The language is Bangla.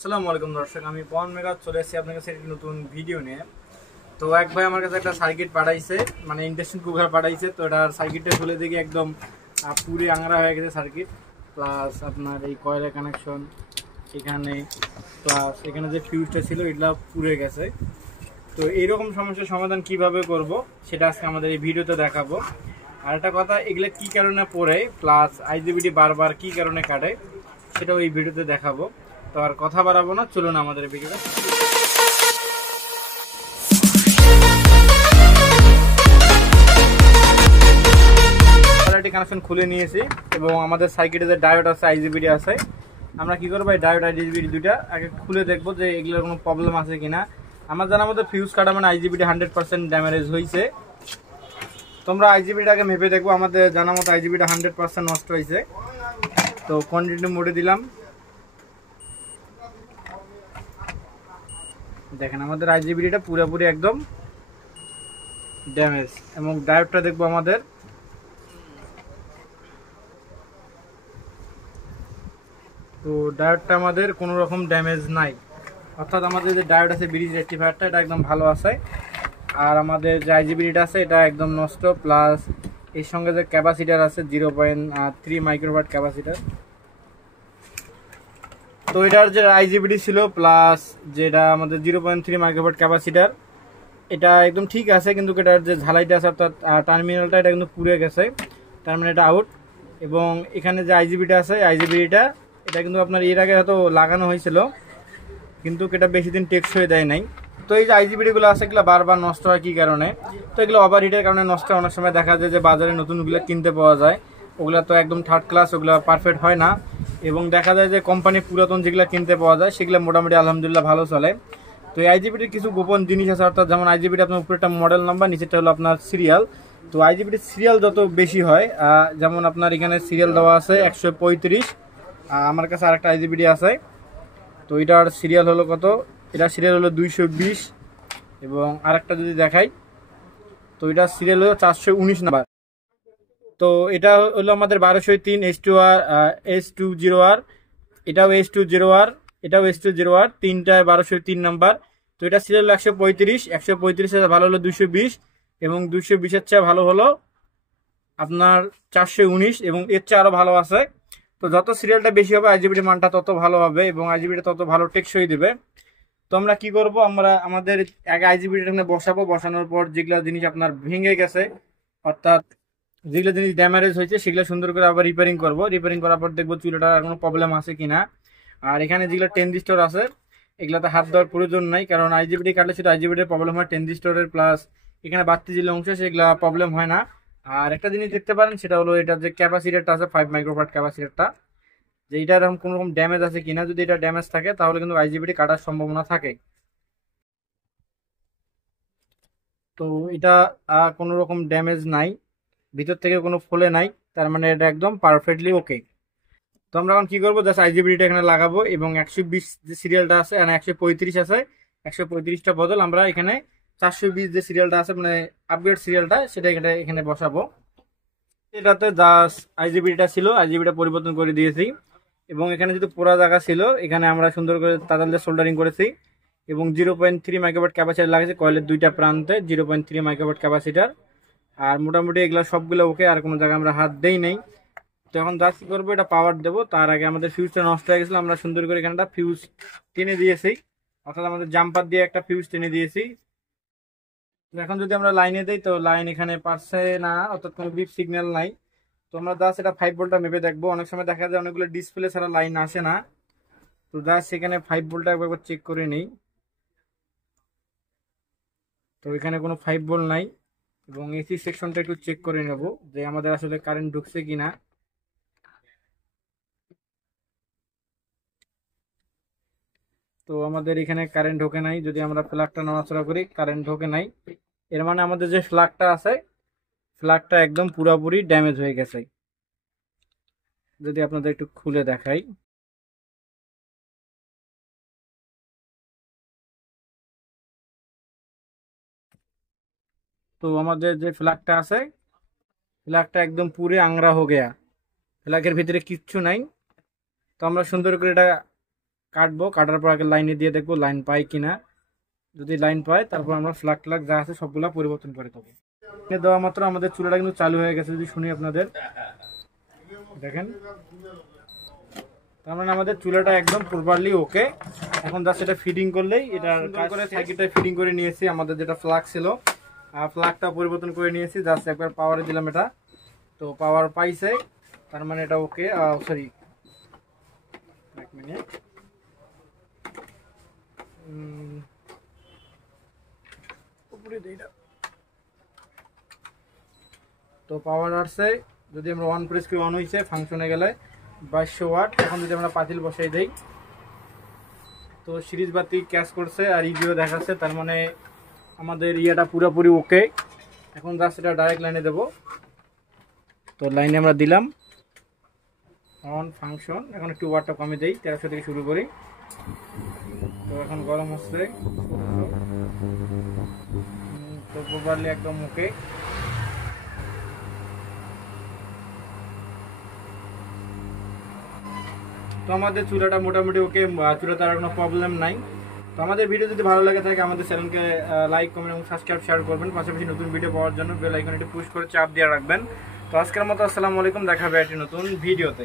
আসসালামু আলাইকুম দর্শক, আমি পवन মেঘা চলে এসেছি আপনার কাছে একটি নতুন ভিডিও নিয়ে। তো এক ভাই আমার কাছে একটা সার্কিট পাঠাইছে, মানে ইন্ডাকশন কুকার পাঠাইছে। তো এটার সার্কিটটা খুলে দেখি একদম পুরি আংরা হয়ে গেছে সার্কিট, প্লাস আপনার এই কয়েলের কানেকশন এখানে, প্লাস এখানে যে ফিউজটা ছিল এটা পুড়ে গেছে। তো এইরকম সমস্যার সমাধান কিভাবে করব সেটা আজকে আমাদের এই ভিডিওতে দেখাবো। আর একটা কথা, এগুলো কি কারণে পড়ে, প্লাস আইজিবিটি বারবার কি কারণে কাটে সেটাও এই ভিডিওতে দেখাবো। তো আর কথা বাড়াবো না, চলুন আমাদের ভিডিওটা। কানেকশন খুলে নিয়েছি এবং আমাদের সার্কিটে যে ডায়োড আছে, আইজিবিটি আছে, আমরা কি করবো এই ডায়োড আইজিবিটি দুইটা আগে খুলে দেখবো যে এগুলোর কোনো প্রবলেম আছে কিনা। আমার জানার মধ্যে ফিউজ কাটা মানে আইজিবিটি 100% ড্যামেজ হয়েছে। তোমরা আইজিবিটা আগে মেপে দেখবো। আমাদের জানার মতো আইজিবিটা 100% নষ্ট হয়েছে। তো কন্টিনিউ মোডে দিলাম, দেখেন আমাদের আইজিবিটা পুরোপুরি একদম ড্যামেজ। এবং ডায়োডটা দেখবো আমাদের, তো ডায়োডটা আমাদের কোনো রকম ড্যামেজ নাই, অর্থাৎ আমাদের যে ডায়োড আছে ব্রিজ রেক্টিফায়ারটা এটা একদম ভালো আছে। আর আমাদের যে আইজিবিটা আছে এটা একদম নষ্ট, প্লাস এর সঙ্গে যে ক্যাপাসিটার আছে 0.3 মাইক্রোওয়াট ক্যাপাসিটার। তো এটার যে আইজিবিটি ছিল প্লাস যেটা আমাদের 0.3 মাইক্রোওয়াট ক্যাপাসিটার, এটা একদম ঠিক আছে, কিন্তু এটার যে ঝালাইটা আছে অর্থাৎ টার্মিনালটা এটা কিন্তু পুড়ে গেছে, তার মানে এটা আউট। এবং এখানে যে আইজিবিটা আছে আইজিবিটা এটা কিন্তু আপনার এর আগে হয়তো লাগানো হয়েছিল, কিন্তু এটা বেশি দিন টেকসই দেয় নাই। তো এই যে আইজিবিটিগুলো আছে এগুলো বারবার নষ্ট হয় কী কারণে? তো এগুলো ওভারহিটের কারণে নষ্ট হয়। অনেক সময় দেখা যায় যে বাজারে নতুনগুলো কিনতে পাওয়া যায়, ওগুলো তো একদম থার্ড ক্লাস, ওগুলো পারফেক্ট হয় না। এবং দেখা যায় যে কোম্পানি পুরাতন যেগুলো কিনতে পাওয়া যায় সেগুলো মোটামুটি আলহামদুলিল্লাহ ভালো চলে। তো এই আইজিবিটির কিছু গোপন জিনিস আছে, অর্থাৎ যেমন আইজিবিটি আপনার উপরে একটা মডেল নাম্বার, নিচেরটা হলো আপনার সিরিয়াল। তো আইজিবিটির সিরিয়াল যত বেশি হয়, যেমন আপনার এখানে সিরিয়াল দেওয়া আছে 135, আমার কাছে আরেকটা আইজিবিটি আছে, তো এটার সিরিয়াল হলো কত, এটার সিরিয়াল হলো 220। এবং আরেকটা যদি দেখাই, তো এটার সিরিয়াল হলো 419 নাম্বার। তো এটা হলো আমাদের 1203 H2R S20R, এটাও S20R, এটাও S20R, তিনটায় 1203 নাম্বার। তো এটা সিরিয়াল 135, 135 ভালো হলো 220, এবং 220-এর চেয়ে ভালো হলো আপনার 419, এবং এর চেয়ে আরও ভালো আছে। তো যত সিরিয়ালটা বেশি হবে আইজিবিটি মানটা তত ভালো হবে এবং আইজিবিটা তত ভালো টেকসই দেবে। তো আমরা কি করব, আমরা আমাদের আগে আইজিবিটা বসাবো। বসানোর পর যেগুলো জিনিস আপনার ভেঙে গেছে, অর্থাৎ যেগুলো জিনিস ড্যামেজ হয়েছে সেগুলো সুন্দর করে আবার রিপেয়ারিং করব। রিপেয়ারিং করার পর দেখবো চুলাটার কোনো প্রবলেম আছে কিনা। আর এখানে যেগুলো ট্রানজিস্টর আছে এগুলাতে হাত দেওয়ার প্রয়োজন নাই, কারণ আইজিবিটি কাটলে শুধু আইজিবিটির প্রবলেম হয়, ট্রানজিস্টরের প্লাস এখানে বাড়তি যে অংশ সেগুলো প্রবলেম হয় না। আর একটা জিনিস দেখতে পারেন, সেটা হলো এটা যে ক্যাপাসিটারটা আছে 5 মাইক্রোওয়াট ক্যাপাসিটারটা, যে এটা এরকম কোনো রকম ড্যামেজ আছে কিনা। যদি এটা ড্যামেজ থাকে তাহলে কিন্তু আইজিবিটি কাটার সম্ভাবনা থাকে। তো এটা কোনো রকম ড্যামেজ নাই, ভিতর থেকে কোনো ফলে নাই, তার মানে এটা একদম পারফেক্টলি ওকে। তো আমরা এখন কি করবো, জাস্ট আইজিবিটিটা এখানে লাগাবো এবং 120 যে সিরিয়ালটা আছে, মানে 135 আছে, 135টা বদল আমরা এখানে 420 যে সিরিয়ালটা আছে, মানে আপগ্রেড সিরিয়ালটা, সেটা এখানে এখানে বসাবো। এটাতে জাস্ট আইজিবিটা ছিল, আইজিবিটা পরিবর্তন করে দিয়েছি। এবং এখানে যেহেতু পোড়া জায়গা ছিল, এখানে আমরা সুন্দর করে তাদের সোল্ডারিং করেছি এবং 0.3 মাইক্রোওয়াট ক্যাপাসিটার লাগেছে কয়েলের দুইটা প্রান্তে, 0.3 মাইক্রোওয়াট ক্যাপাসিটার। আর মোটামুটি এগুলো সবগুলো ওকে, আর কোনো জায়গায় আমরা হাত দেই নেই। তো এখন যা কি করবো, এটা পাওয়ার দেবো। তার আগে আমাদের ফিউজটা নষ্ট হয়ে গেছিলো, আমরা সুন্দর করে এখানে একটা ফিউজ টেনে দিয়েছি, অর্থাৎ আমাদের জাম্পার দিয়ে একটা ফিউজ টেনে দিয়েছি। এখন যদি আমরা লাইনে দিই, তো লাইন এখানে পারছে না, অর্থাৎ কোনো বিপ সিগন্যাল নাই। তো আমরা জাস্ট এটা 5 ভোল্টটা মেপে দেখবো। অনেক সময় দেখা যায় অনেকগুলো ডিসপ্লে ছাড়া লাইন আসে না, তো জাস্ট সেখানে 5 ভোল্টটা একবার চেক করে নিই। তো এখানে কোনো 5 ভোল্ট নাই, এবং এসি সেকশনটা একটু চেক করে নেব যে আমাদের আসলে কারেন্ট ঢুকছে কিনা। তো আমাদের এখানে কারেন্ট ঢোকে নাই, যদি আমরা ফ্ল্যাগটা নড়াচড়া করি কারেন্ট ঢোকে নাই, এর মানে আমাদের যে ফ্ল্যাগটা আছে ফ্ল্যাগটা একদম পুরোপুরি ড্যামেজ হয়ে গেছে। যদি আপনাদের একটু খুলে দেখাই, তো আমাদের যে ফ্ল্যাগটা আছে ফ্ল্যাগটা একদম পুরো আংরা হয়ে গেয়া, ফ্ল্যাগের ভিতরে কিচ্ছু নাই। তো আমরা সুন্দর করে এটা কাটবো, কাটার পর আগে লাইনে দিয়ে দেখবো লাইন পাই কিনা। যদি লাইন পায় তারপর আমরা ফ্লাগ ট্লাগ যা আছে সবগুলা পরিবর্তন করে দেবো। দেওয়া মাত্র আমাদের চুলাটা কিন্তু চালু হয়ে গেছে, যদি শুনি আপনাদের দেখেন। তার মানে আমাদের চুলাটা একদম প্রপারলি ওকে। এখন জাস্ট এটা ফিটিং করলেই এটার কাজ করে। সাইকেলটা ফিটিং করে নিয়েছি, আমাদের যেটা ফ্লাগ ছিল ফ্লাগটা পরিবর্তন করে নিয়েছি, জাস্ট একবার পাওয়ারে দিলাম এটা, তো পাওয়ার পাইছে, তার মানে এটা ওকে। সরি, এক মিনিট, তো পাওয়ার আসছে। যদি আমরা ওয়ান প্রেস করে অন হয়েছে, ফাংশনে গেলে 2200 ওয়াট। এখন যদি আমরা পাতিল বসাই দেই তো সিরিজ বাতি ক্যাশ করছে আর ইজিও দেখাচ্ছে, তার মানে আমাদের ইয়েটা পুরোপুরি ওকে। এখন জাস্ট এটা ডাইরেক্ট লাইনে দেবো, তো লাইনে আমরা দিলাম অন ফাংশন। এখন একটু ওয়াটটা কমে দেই, 1300 থেকে শুরু করি। তো এখন গরম হচ্ছে, তো প্রপারলি একদম ওকে। তো আমাদের চুলাটা মোটামুটি ওকে, চুলাতে আর কোনো প্রবলেম নাই। তো আমাদের ভিডিও যদি ভালো লাগে থাকে আমাদের চ্যানেলকে লাইক, কমেন্ট এবং সাবস্ক্রাইব, শেয়ার করবেন। পাশাপাশি নতুন ভিডিও পাওয়ার জন্য বেল আইকনটি পুশ করে চাপ দিয়ে রাখবেন। তো আজকের মতো আসসালামু আলাইকুম, দেখা হবে একটি নতুন ভিডিওতে।